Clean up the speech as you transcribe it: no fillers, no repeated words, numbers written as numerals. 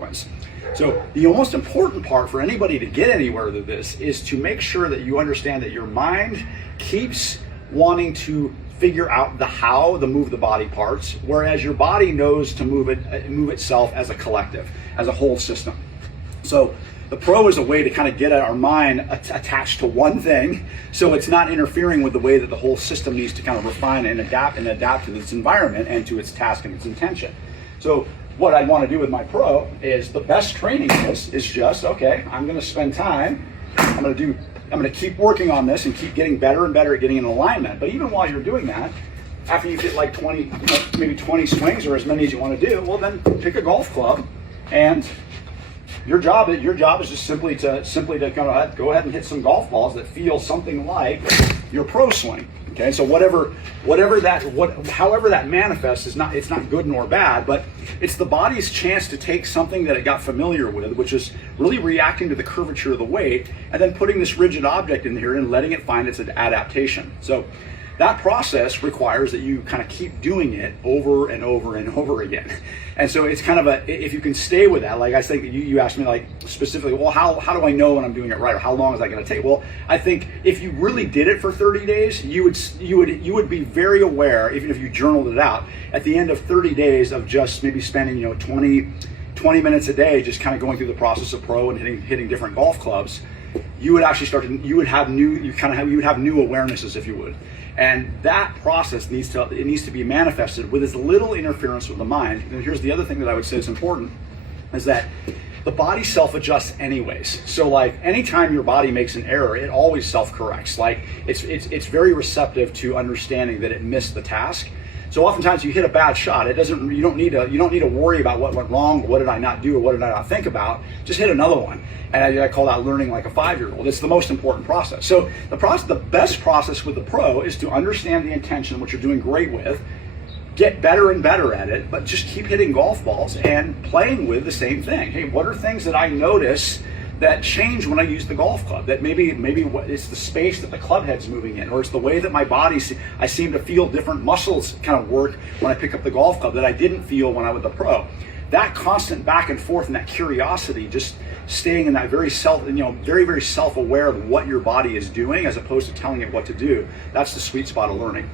consequence. So the most important part for anybody to get anywhere with this is to make sure that you understand that your mind keeps wanting to figure out the how, the move the body parts, whereas your body knows to move itself as a collective, as a whole system. So the pro is a way to kind of get our mind attached to one thing, so it's not interfering with the way that the whole system needs to kind of refine and adapt to its environment and to its task and its intention. So what I want to do with my pro is the best training is just, okay, I'm going to spend time, I'm going to keep working on this and keep getting better and better at getting in alignment. But even while you're doing that, after you get like 20, maybe 20 swings or as many as you want to do, well then pick a golf club, and your job is just simply to kind of go ahead and hit some golf balls that feel something like your pro swing. Okay, so however that manifests it's not good nor bad, but it's the body's chance to take something that it got familiar with, which is really reacting to the curvature of the weight, and then putting this rigid object in here and letting it find its adaptation. So that process requires that you kind of keep doing it over and over and over again. And so it's kind of if you can stay with that, like I think you asked me like specifically, well, how do I know when I'm doing it right, or how long is that going to take? Well, I think if you really did it for 30 days, you would be very aware, even if you journaled it out, at the end of 30 days of just maybe spending 20 minutes a day just kind of going through the process of pro and hitting different golf clubs, you would actually you would have new awarenesses, if you would. And that process needs to be manifested with as little interference with the mind. And here's the other thing that I would say is important, is that the body self-adjusts anyways. So like anytime your body makes an error, it always self-corrects. Like it's very receptive to understanding that it missed the task. So oftentimes you hit a bad shot. You don't need to worry about what went wrong, what did I not do, or what did I not think about. Just hit another one. And I call that learning like a 5-year-old. It's the most important process. So the best process with the pro is to understand the intention, which you're doing great with, get better and better at it, but just keep hitting golf balls and playing with the same thing. Hey, what are things that I notice that change when I use the golf club? That maybe it's the space that the club head's moving in, or it's the way that my body, I seem to feel different muscles kind of work when I pick up the golf club that I didn't feel when I was the pro. That constant back and forth and that curiosity, just staying in that very very self-aware of what your body is doing as opposed to telling it what to do, that's the sweet spot of learning.